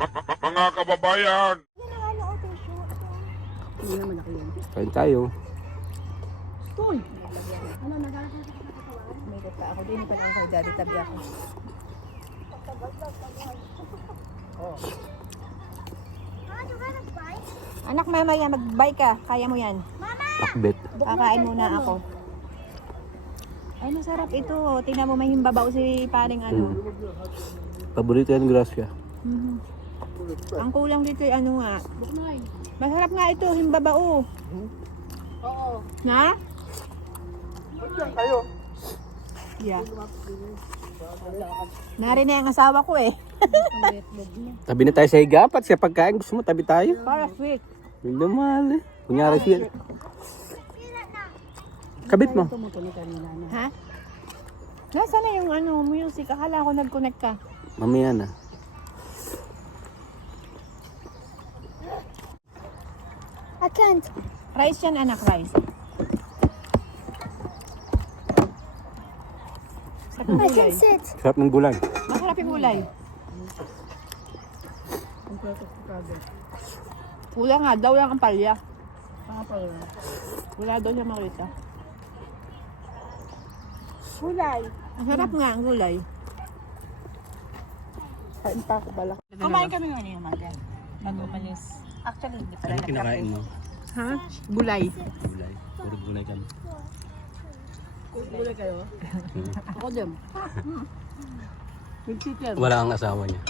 Mga kababayan! Hindi naman ako yan. Kain tayo. Stoy! Ano, nagkakaroon ka sa katawan? May pa ako din, pa lang kay Daddy, tabi ako. Oh. Anak, mamaya mag-bye ka. Kaya mo yan. Pakbet. Kakain muna ako. Ay, masarap ito. Tingnan mo, may himbabaw si paring ano. Paborito yan, Gracia. Mhm. Ang kulang dito ay ano nga. Masarap nga ito, himbabao. Oo. Na? Diyan kayo. Yeah. Narinig ang asawa ko eh. Tabi na tayo sa higapat. Siya pagkain. Gusto mo, tabi tayo. Para sweet. Hindi mahal eh. Kunyari siya. Kabit mo. Ha? Nasaan na yung ano, music? Akala ko nag-connect ka. Mamaya na. I can't. Rice yan, anak, rice. Sarap ng I gulay. can sit. Sarap ng gulay. Masarap yung gulay. Kulang nga, daw lang ang palya. Wala daw siya makita. Gulay. Masarap nga ang gulay. Kain pa ako bala. Kumain kami ngayon yung mga bago umalis. Actually, hindi pala Ano kinakain mo? Ha? Gulay. Gulay. Puro gulay kami. Gulay kayo? Ako din. With chicken. Wala ang asawa niya.